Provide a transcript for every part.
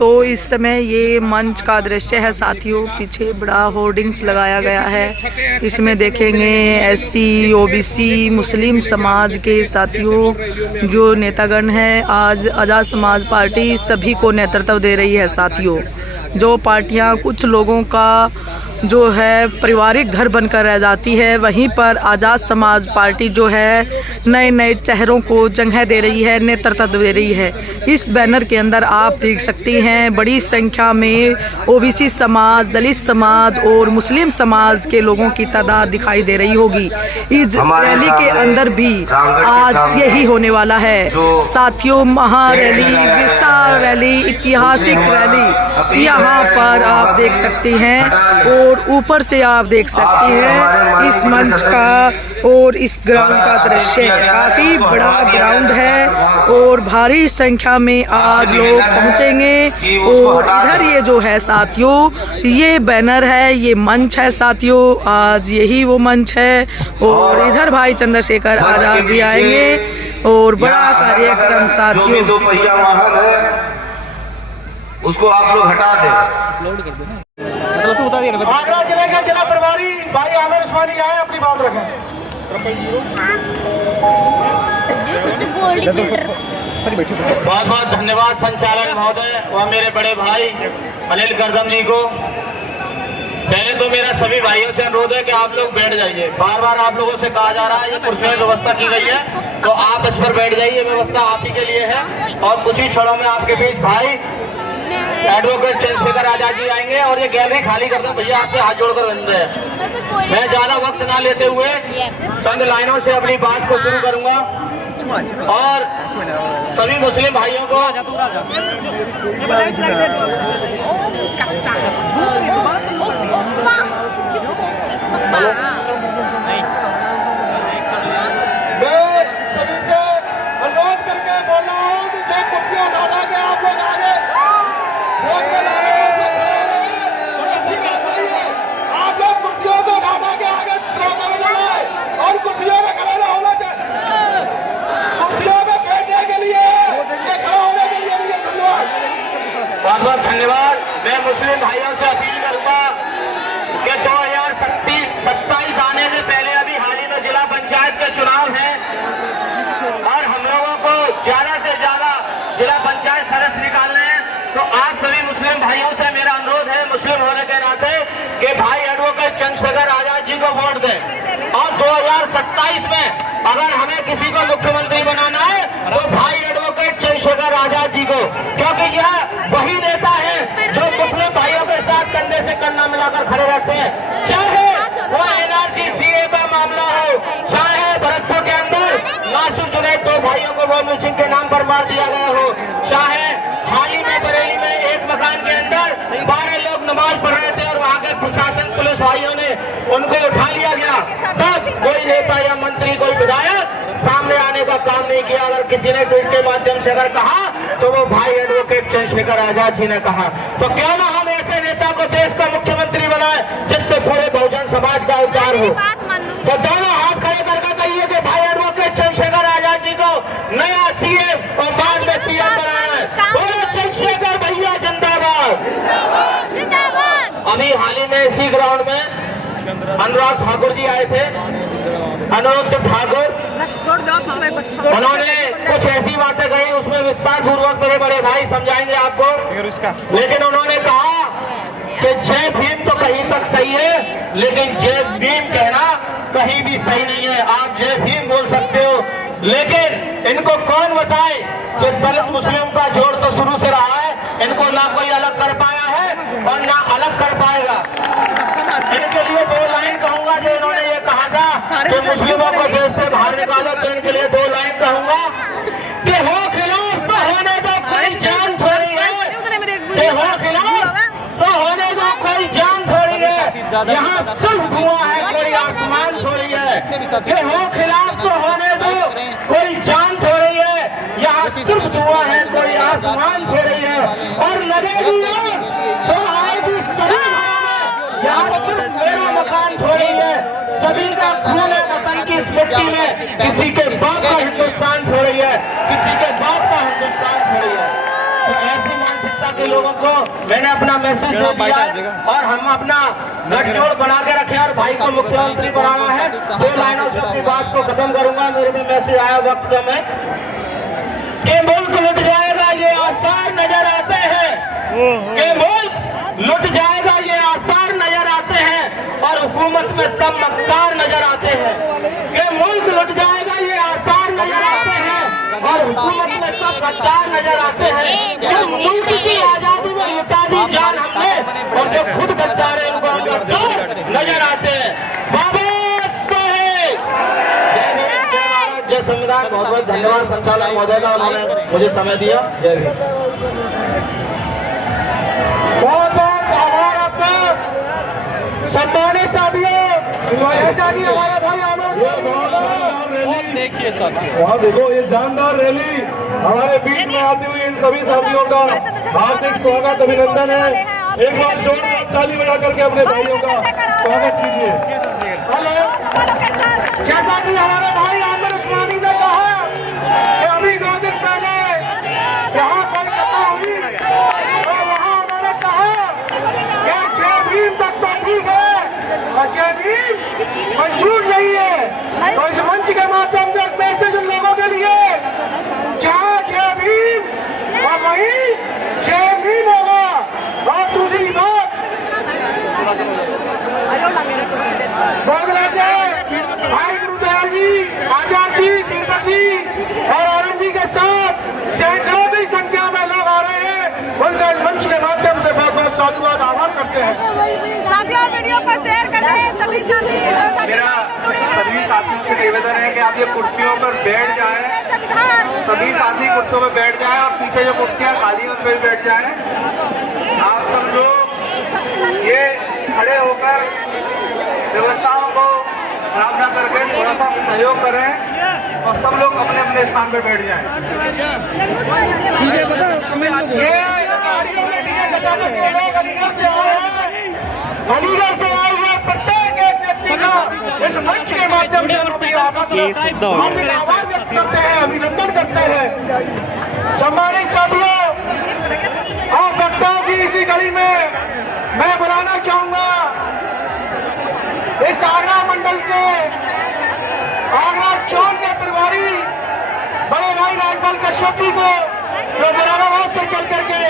तो इस समय ये मंच का दृश्य है साथियों। पीछे बड़ा होर्डिंग्स लगाया गया है, इसमें देखेंगे SC OBC मुस्लिम समाज के साथियों जो नेतागण हैं। आज आज़ाद समाज पार्टी सभी को नेतृत्व दे रही है साथियों। जो पार्टियां कुछ लोगों का जो है पारिवारिक घर बनकर रह जाती है, वहीं पर आज़ाद समाज पार्टी जो है नए नए चेहरों को जगह दे रही है, नेतृत्व दे रही है। इस बैनर के अंदर आप देख सकते हैं बड़ी संख्या में OBC समाज, दलित समाज और मुस्लिम समाज के लोगों की तादाद दिखाई दे रही होगी। इस रैली के अंदर भी आज यही होने वाला है साथियों। महारैली, विशाल रैली, ऐतिहासिक रैली यहाँ पर आप देख सकते हैं और ऊपर से आप देख सकते हैं इस मंच का और इस ग्राउंड का दृश्य। काफ़ी बड़ा ग्राउंड है और भारी संख्या में आज लोग पहुंचेंगे। और इधर ये जो है साथियों, ये बैनर है, ये मंच है साथियों। आज यही वो मंच है और इधर भाई चंद्रशेखर आजाद जी आएंगे और बड़ा कार्यक्रम साथियों। 2 पहिया वाहन है उसको आप लोग हटा दें। आगरा जिले के जिला प्रभारी भाई आमिर उस्मानी आए, अपनी बात रखें। बहुत बहुत धन्यवाद संचालक महोदय व मेरे बड़े भाई अनिल करदम जी को। पहले तो मेरा सभी भाइयों से अनुरोध है कि आप लोग बैठ जाइए। बार बार आप लोगों से कहा जा रहा है ये कुर्सियों की व्यवस्था की गई है तो आप इस पर बैठ जाइए, व्यवस्था आप ही के लिए है। और कुछ ही क्षणों में आपके बीच भाई एडवोकेट चंद्रशेखर आजाद जी आएंगे और ये गैलरी खाली कर दें भैया, आपसे हाथ जोड़कर विनती है। मैं ज्यादा वक्त ना लेते हुए चंद लाइनों से अपनी बात को शुरू करूंगा और सभी मुस्लिम भाइयों को मैं सभी से अनुरोध करके बोल रहा हूँ कि जो कुर्सियां हटा के आप लोग आगे आप लोग कुर्सियों को हटा के आगे और कुर्सियों में खड़ा होना चाहिए। कुर्सियों में बैठने के लिए, खड़ा होने के लिए भी धन्यवाद, बहुत बहुत धन्यवाद। मैं मुस्लिम भाइयों से अपील करूंगा कि 2027 आने से पहले अभी हाल ही में जिला पंचायत के चुनाव हैं और हम लोगों को ज्यादा से ज्यादा जिला पंचायत सदस्य निकालने हैं। तो आप सभी मुस्लिम भाइयों से मेरा अनुरोध है मुस्लिम होने के नाते कि भाई एडवोकेट चंद्रशेखर आजाद जी को वोट दें और 2027 में अगर हमें किसी को मुख्यमंत्री बनाना है तो भाई एडवोकेट चंद्रशेखर आजाद जी को, क्योंकि यह वही नेता है जो मुस्लिम भाइयों के साथ कंधे से कंधा मिलाकर खड़े रहते हैं। चाहे वो NRC CA का मामला हो, चाहे भरतपुर के अंदर नासिर जुनैद 2 भाइयों को वो मिसिंग के नाम पर मार दिया गया हो, चाहे हाल ही में बरेली में एक मकान के अंदर 12 लोग नमाज पढ़ रहे थे और वहाँ के प्रशासन पुलिस भाइयों ने उनको उठा लिया गया, तब कोई नेता या मंत्री, कोई विधायक सामने आने का काम नहीं किया। अगर किसी ने ट्वीट के माध्यम से अगर कहा तो वो भाई एडवोकेट चंद्रशेखर आजाद जी ने कहा। तो क्यों ना हम ऐसे नेता को देश का मुख्यमंत्री बनाए जिससे पूरे बहुजन समाज का उद्धार हो। तो दोनों हाथ खड़े करके कहिए कि भाई एडवोकेट चंद्रशेखर आजाद जी को नया CM और बाद में PM बनाना है। बोलो चंद्रशेखर भैया जिंदाबाद। अभी हाल ही में इसी ग्राउंड में अनुराग ठाकुर जी आए थे, अनुराग ठाकुर, उन्होंने कुछ ऐसी बातें कही, उसमें विस्तार पूर्वक मेरे बड़े भाई समझाएंगे आपको। लेकिन उन्होंने कहा कि जय भीम तो कहीं तक सही है लेकिन जय भीम कहना कहीं भी सही नहीं है। आप जय भीम बोल सकते हो लेकिन इनको कौन बताए कि दलित मुस्लिम का जोड़ तो शुरू से रहा है, इनको ना कोई अलग कर पाया है और ना अलग कर पाएगा। इनके लिए 2 लाइन कहूंगा जो इन्होंने ये कहा था कि मुस्लिमों को देश से बाहर निकालो, तो इनके लिए 2 लाइन कहूंगा कि हो खिलाफ तो होने दो, कोई जान थोड़ी है, कि हो खिलाफ तो होने दो, कोई जान थोड़ी है। यहाँ सिर्फ धुआं है, कोई आसमान थोड़ी है। कि हो खिलाफ तो होने दो, कोई जान थोड़ी है। यहाँ सिर्फ धुआं है, कोई आसमान थोड़ी है। और लगेगी तो आएगी सभी यहाँ सिर्फ मेरा मकान थोड़ी है, सभी का खून है वतन की इस मिट्टी में। किसी के बाप का हिंदुस्तान थोड़ी है, किसी के बाप का हिंदुस्तान थोड़ी है। तो ऐसी मानसिकता के लोगों को मैंने अपना मैसेज दे दिया है और हम अपना गठजोड़ बना के रखे और भाई को मुख्यमंत्री बनाना है। 2 लाइनों से अपनी बात को खत्म करूंगा। मेरे में मैसेज आया वक्त में कि मुल्क लुट जाएगा ये आसार नजर आते हैं, कि मुल्क लुट जाएगा ये आसार नजर आते हैं और हुकूमत में सब मक्कार नजर आते हैं, कि मुल्क लुट जाएगा ये आसार नजर आते हैं और हुकूमत में सब गद्दार नजर आते हैं। कि मुल्क की आजादी में लुटा दी जान हमने और जो खुद गद्दार है उनको हम गद्दार नजर आते हैं। बाबा साहेब जय भीम, जय भारत, जय संविधान। बहुत बहुत धन्यवाद संचालक महोदय का, उन्होंने मुझे समय दिया। जय भीम। बहुत बहुत आभार आपका सम्मानित साथियों। ऐसा नहीं हमारा भाई देखिए वहाँ देखो ये जानदार रैली हमारे बीच में आती हुई इन सभी साथियों का हार्दिक स्वागत अभिनंदन है। एक बार जोरदार ताली बजा करके अपने भाइयों का स्वागत कीजिए। हेलो, जैसा कि हमारे भाई आमिर उस्मानी ने कहा कि अभी 2 दिन पहले यहाँ कोलकाता हुई तो वहाँ उन्होंने कहा कि जय भीम तक तो ठीक है और जय भीम मंजूर नहीं है। तो इस मंच के माध्यम से एक मैसेज उन लोगों के लिए, जहाँ जय भीम और वहीं जय भीम होगा। और दूसरी बात बगला से भाई गुरुदयाल जी, आचार्य जी, तिरुपति और आनंद जी के साथ सैकड़ों की संख्या में लोग आ रहे हैं। उनका मंच के माध्यम से बहुत बहुत साधुवाद आभार करते हैं। साथियों वीडियो को शेयर कर रहे हैं सभी साथी। मेरा सभी साथियों से निवेदन है कि आप ये कुर्सियों पर बैठ जाएं, सभी साथी कुर्सियों पर बैठ जाएं और पीछे जो कुर्सियां खाली उन पर बैठ जाएं। आप सब लोग ये खड़े होकर व्यवस्थाओं को खराब न करके थोड़ा सा सहयोग करें और सब लोग अपने अपने स्थान पर बैठ जाएं। अलीगढ़ से आए हुए प्रत्येक एक व्यक्ति का इस मंच के माध्यम से आभार व्यक्त करते हैं, अभिनंदन करते हैं। सम्मानित साथियों, आप वक्ताओं की इसी कड़ी में मैं बुलाना चाहूंगा इस आगरा मंडल के आगरा चौक के प्रभारी बड़े भाई राजपाल कश्यप जी को, जो मुरादाबाद से चल करके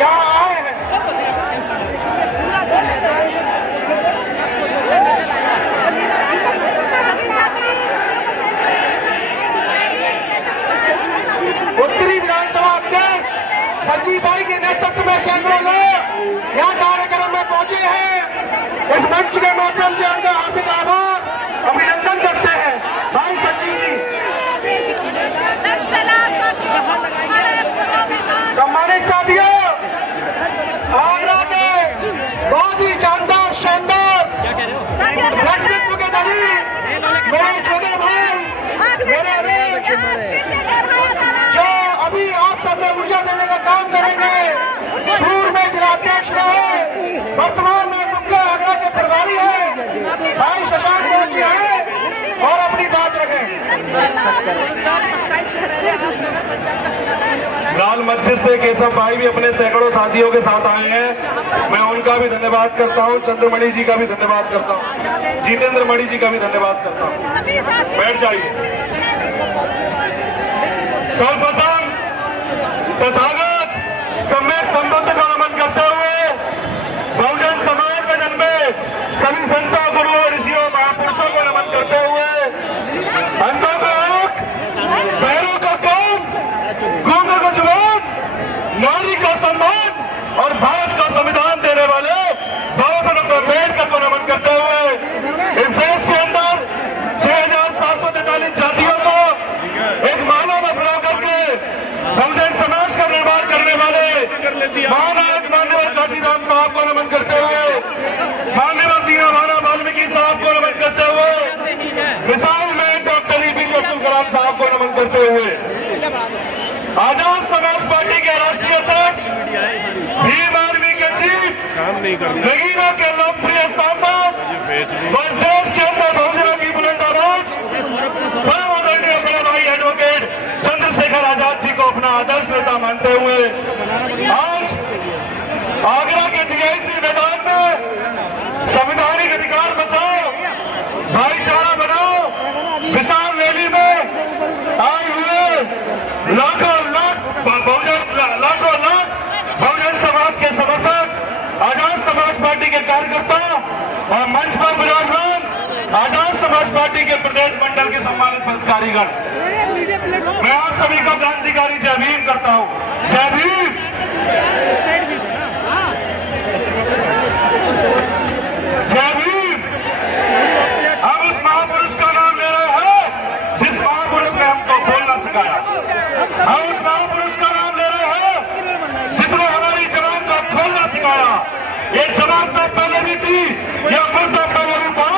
यहाँ आए हैं। उत्तरी विधानसभा अध्यक्ष संजीव भाई के नेतृत्व में सैकड़ों लोग यहाँ कार्यक्रम में पहुंचे हैं। इस मंच के माध्यम से उनका हार्दिक आभार अभिनंदन करते हैं। भाई संजीव जी, सम्मानित साथियों, आगरा के बहुत ही जानदार शानदार नेतृत्व के धनी मेरे छोटे भाई, जो अभी आप सब में ऊर्जा देने का काम करेंगे, पूर्व में जिलाध्यक्ष रहे, वर्तमान में मुख्य आगरा के प्रभारी है, भाई शशांक जी है और अपनी बात रखें। लाल मस्जिद से केशव भाई भी अपने सैकड़ों साथियों के साथ आए हैं। मैं उनका भी धन्यवाद करता हूं, चंद्रमणि जी का भी धन्यवाद करता हूं, जितेंद्र मणि जी का भी धन्यवाद करता हूं। बैठ जाइए। सर्वप्रथम तथागत सम्यक संबुद्ध को नमन करते हुए बहुजन समाज में जन्मे सभी संतों, गुरुओं, ऋषियों, महापुरुषों को नमन करते हुए अंधों को आंख, बहरों को कान, गूंगों को जुबान, नारी को सम्मान और भारत का संविधान देने वाले बाबा साहब अम्बेडकर को नमन करते हुए इस देश के अंदर 6,743 जातियों को एक मानव बना करके बहुजन समाज का निर्माण करने वाले महानायक माननीय काशीराम साहब को नमन करते हुए, माननीय दीनदयाल वाल्मीकि साहब को नमन करते हुए, मिसाल में डॉक्टर एपीजे अब्दुल कलाम साहब को नमन करते हुए, आजाद समाज पार्टी के राष्ट्रीय अध्यक्ष, भीम आर्मी के चीफ, नगीना के लोकप्रिय सांसद, इस देश के अंदर बहुजनों की बुलंद आवाज, परम आदरणीय बड़े भाई एडवोकेट चंद्रशेखर आजाद जी को अपना आदर्श नेता मानते हुए आज लाखों लाख बहुजन समाज के समर्थक, आजाद समाज पार्टी के कार्यकर्ता और मंच पर विराजमान आजाद समाज पार्टी के प्रदेश मंडल के सम्मानित पदाधिकारीगण, मैं आप सभी को क्रांतिकारी जय भीम करता हूं। जय भीम। जय भीम। हम उस महापुरुष का नाम ले रहे हैं जिस महापुरुष ने हमको बोलना सिखाया। हम उस महापुरुष का नाम ले रहे हैं जिसने हमारी जबान को खोलना सिखाया। ये जबान तो पहले भी थी, ये मुल्क तो पहले भी था,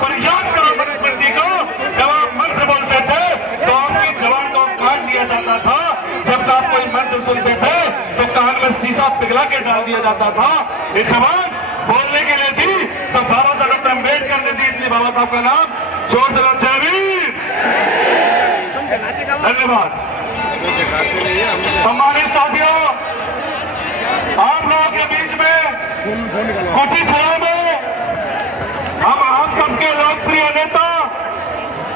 पर याद करो मनुस्मृति को, जब आप मंत्र बोलते थे तो आपकी जबान को काट दिया जाता था। जब आप कोई मंत्र सुनते थे तो कान में शीशा पिघला के डाल दिया जाता था। ये जबान बोलने के लिए थी तो बाबा साहब डॉक्टर अम्बेडकर ने दी, इसलिए बाबा साहब का नाम जोर से लो, जय भीम। धन्यवाद। सम्मानित साथियों, आप लोगों के बीच में कुछ ही क्षणों में हम सबके लोकप्रिय नेता,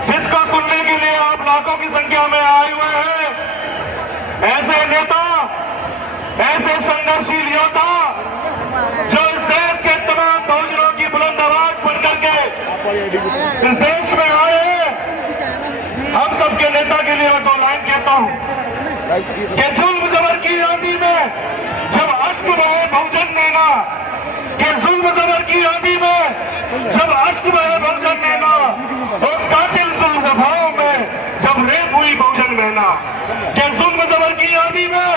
जिसको सुनने के लिए आप लाखों की संख्या में आए हुए हैं, ऐसे नेता, ऐसे संघर्षशील योद्धा जो इस देश के तमाम बहुजनों की बुलंद आवाज बन करके इस देश में आए हैं, हम सबके नेता के लिए मैं 2 लाइन कहता हूं कि जुल्म जबर की आंधी में जब अश्क बहे बहुजन नैना, कि जुल्म जबर की आंधी में जब अश्क बहे बहुजन नैना, और कातिल जुल्म सभाओं में जब रेप हुई बहुजन नैना, कि जुल्म जबर की आंधी में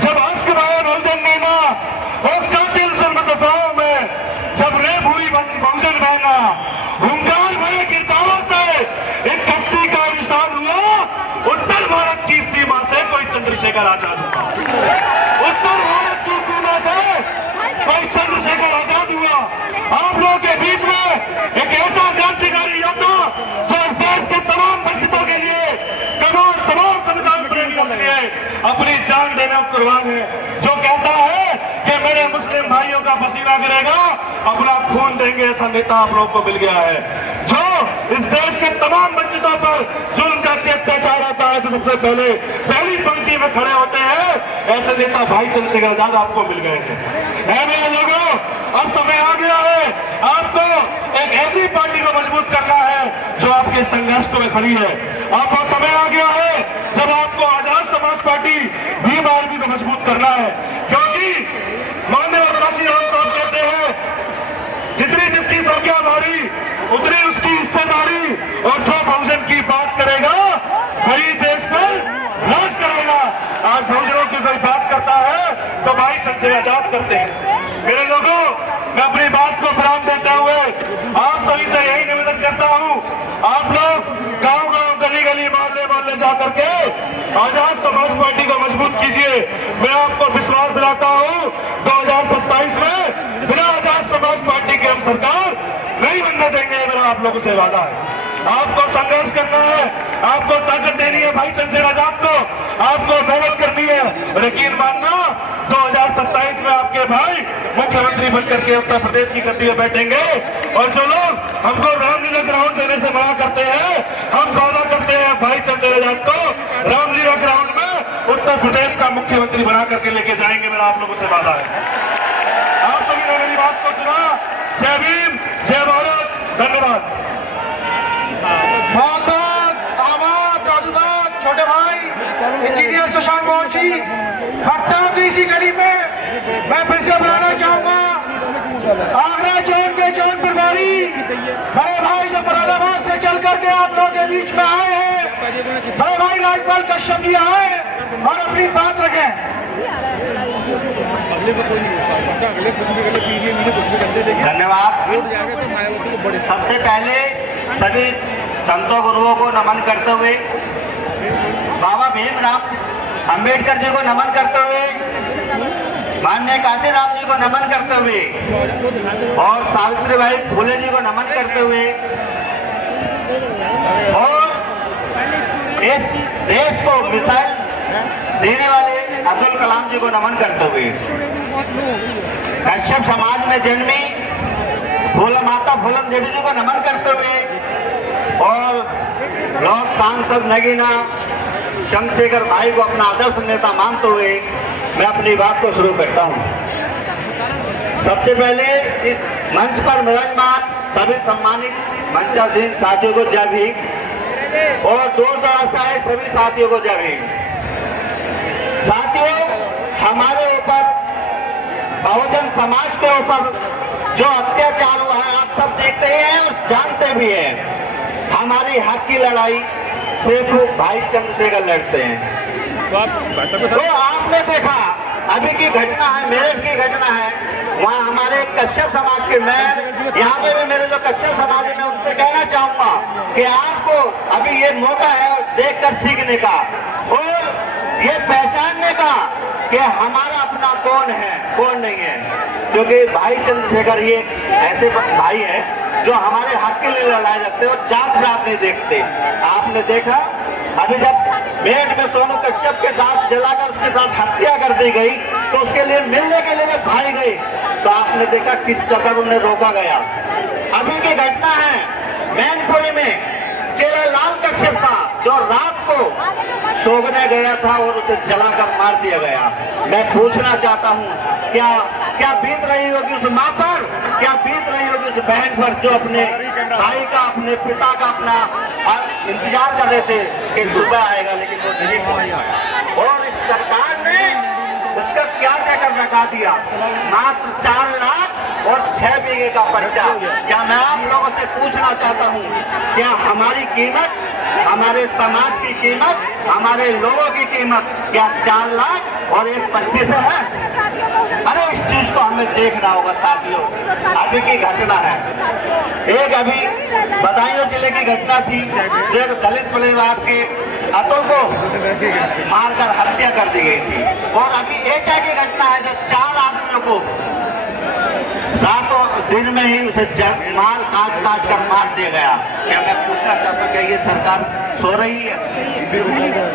जब अश्क बहे बहुजन नैना, और कातिल जुल्म सभाओं में जब रेप हुई बहुजन नैना, हुंकार भरे किरदारों से एक कश्ती का इरशाद हुआ, उत्तर भारत की सीमा से कोई चंद्रशेखर आजाद हुआ। उत्तर भारत की सीमा से कोई चंद्रशेखर आजाद हुआ। आप लोगों के बीच में एक ऐसा क्रांतिकारी योद्धा जो इस देश के तमाम वंचितों के लिए, तमाम संविधान प्रेमियों के लिए अपनी जान देना कुर्बान है, जो कहता है कि मेरे मुस्लिम भाइयों का पसीना गिरेगा, अपना खून देंगे, ऐसा नेता आप लोगों को मिल गया है। जो इस देश के तमाम वंचितों पर जुल्म का अत्याचार होता है तो सबसे पहली पंक्ति में खड़े होते हैं, ऐसे नेता भाई चंद्रशेखर आजाद आपको मिल गए हैं। मेरे लोगों, अब समय आ गया है, आपको एक ऐसी पार्टी को मजबूत करना है जो आपके संघर्ष को में खड़ी है। आपको समय आ गया है जब आपको आजाद समाज पार्टी भीम आर्मी को मजबूत करना है, क्योंकि माननीय आदिवासी साहब कहते हैं जितनी जिसकी संख्या भारी उतनी उसकी हिस्सेदारी, और जो बहुजन की बात करेगा वही देश पर राज करेगा। आज बहुजनों की कोई बात करता है तो भाई चंद्रशेखर आजाद करते हैं। मेरे लोगों, मैं अपनी बात को विराम देते हुए आप सभी से यही निवेदन करता हूं, आप लोग गांव-गांव, गली-गली, मोहल्ले जा करके आजाद समाज पार्टी को मजबूत कीजिए। मैं आपको विश्वास दिलाता हूं 2027 में बिना आजाद समाज पार्टी की हम सरकार नहीं बनने देंगे, मेरा आप लोगों से वादा है। आपको संघर्ष करना है, आपको ताकत देनी है भाई चंद्रशेखर आजाद को, आपको मेहनत करनी है। यकीन मानना 2027 में आपके भाई मुख्यमंत्री बनकर के उत्तर प्रदेश की गद्दी में बैठेंगे, और जो लोग हमको रामलीला ग्राउंड देने से मना करते हैं, हम वादा करते हैं भाई चंद्रशेखर आजाद को रामलीला ग्राउंड में उत्तर प्रदेश का मुख्यमंत्री बना करके लेके जाएंगे, मेरा आप लोगों से वादा है। आप सभी ने मेरी बात को सुना। जय भीम, जय भारत, धन्यवाद। बहुत बहुत आवाज, साधुवाद छोटे भाई इंजीनियर शशांक मोहन जी। हफ्ता की इसी गली में मैं फिर से बुलाना चाहूंगा आगरा जोन के जोन प्रभारी बड़े भाई जो मुरादाबाद से चल करके आप लोगों के बीच में आए हैं, बड़े भाई राजपाल कश्यप जी आए और अपनी बात रखें। धन्यवाद। सबसे पहले सभी संतों गुरुओं को नमन करते हुए, बाबा भीमराव अंबेडकर जी को नमन करते हुए, माननीय काशीराम जी को नमन करते हुए और सावित्रीबाई फुले जी को नमन करते हुए, और इस देश को मिसाइल देने वाले अब्दुल कलाम जी को नमन करते हुए, कश्यप समाज में जन्मी माता फूलन देवी जी को नमन करते हुए, और लोक सांसद नगीना चंद्रशेखर भाई को अपना आदर्श नेता मानते हुए मैं अपनी बात को शुरू करता हूँ। सबसे पहले इस मंच पर विराजमान सभी सम्मानित मंचासीन साथियों को जय भीम और दूर दराज से आए सभी साथियों को जय भीम। साथियों, हमारे ऊपर बहुजन समाज के ऊपर जो अत्याचार हुआ है आप सब देखते हैं और जानते भी हैं। हमारी हक की लड़ाई सिर्फ भाई चंद्रशेखर लड़ते हैं। तो आपने देखा अभी की घटना है, मेरठ की घटना है, वहाँ हमारे कश्यप समाज के मैं यहाँ पे भी मेरे जो कश्यप समाज है मैं उनसे कहना चाहूंगा कि आपको अभी ये मौका है देखकर सीखने का और ये पहचानने का कि हमारा अपना कौन है कौन नहीं है, क्योंकि भाई चंद्रशेखर ये ऐसे भाई है जो हमारे हक के लिए लड़ाई रखते और जात पात नहीं देखते। आपने देखा अभी जब मेरठ में सोनू कश्यप के साथ जलाकर उसके साथ हत्या कर दी गई तो उसके लिए मिलने के लिए जब भाई गए तो आपने देखा किस कदर उन्हें रोका गया। अभी की घटना है मैनपुरी में चेला लाल कश्यप था जो रात को सोगने गया था और उसे जलाकर मार दिया गया। मैं पूछना चाहता हूँ क्या बीत रही होगी उस माँ पर, क्या बीत रही होगी उस बहन पर जो अपने भाई का अपने पिता का अपना इंतजार कर रहे थे कि सुबह आएगा लेकिन वो नहीं पहुंचा। और इस सरकार ने उसका क्या देकर रखा दिया, मात्र 4 लाख और 6 बीघे का पर्चा। क्या मैं आप लोगों से पूछना चाहता हूँ क्या हमारी कीमत, हमारे समाज की कीमत, हमारे लोगों की कीमत क्या 4 लाख और 1 पट्टे से है? अरे इस चीज को हमें देखना होगा साथियों। अभी की घटना है, एक अभी बदायूं जिले की घटना थी जो एक दलित परिवार के अतुल को मारकर हत्या कर दी गई थी। और अभी एक की घटना है जो 4 आदमियों को रातों दिन में ही उसे माल काट कर मार दिया गया। क्या मैं पूछना चाहता हूँ क्या ये सरकार सो रही है?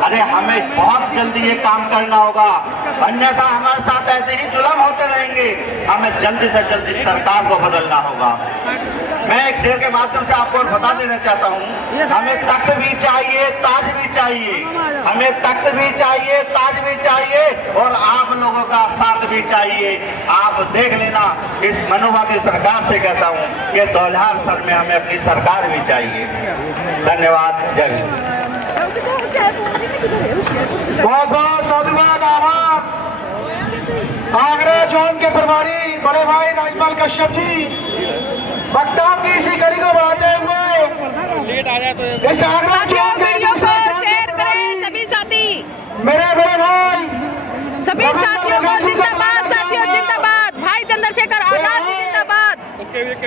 अरे हमें बहुत जल्दी ये काम करना होगा, अन्यथा हमारे साथ ऐसे ही जुल्म होते रहेंगे। हमें जल्दी से जल्दी सरकार को बदलना होगा। मैं एक शेर के माध्यम से आपको बता देना चाहता हूँ, हमें तख्त भी चाहिए, ताज भी चाहिए, हमें तख्त भी चाहिए, ताज भी चाहिए और आप लोगों का साथ भी चाहिए। आप देख लेना, इस मनोवादी सरकार से कहता हूँ कि 2007 में हमें अपनी सरकार भी चाहिए। धन्यवाद, जय हिंद। बहुत बहुत साधुवाद, आभार। आगरा जोन के प्रभारी बड़े भाई राजपाल कश्यप जी, वक्ताओं की इसी कड़ी को बढ़ाते हुए इस आगरा जोन के वीडियो को शेयर करें सभी साथी, मेरे बड़े भाई सभी साथियों को जिंदाबाद, साथियों जिंदाबाद, भाई चंद्रशेखर आजाद जिंदाबाद।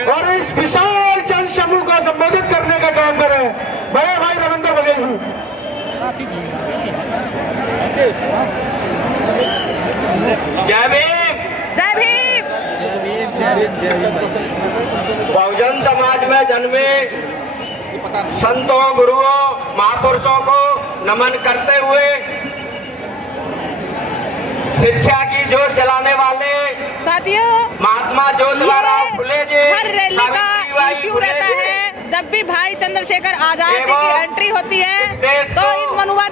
और इस विशाल जन समूह को संबोधित करने का काम करें बड़े भाई रविंद्र बघेल जी। जय भीम, जय भीम। बहुजन समाज में जन्मे संतों, गुरुओं, महापुरुषों को नमन करते हुए शिक्षा की जोत जलाने वाले साथियों महात्मा ज्योतिराव फुले जी, हर रैली का इश्यू रहता है जब भी भाई चंद्रशेखर आजाद जी की एंट्री होती है तो इन मनुवादी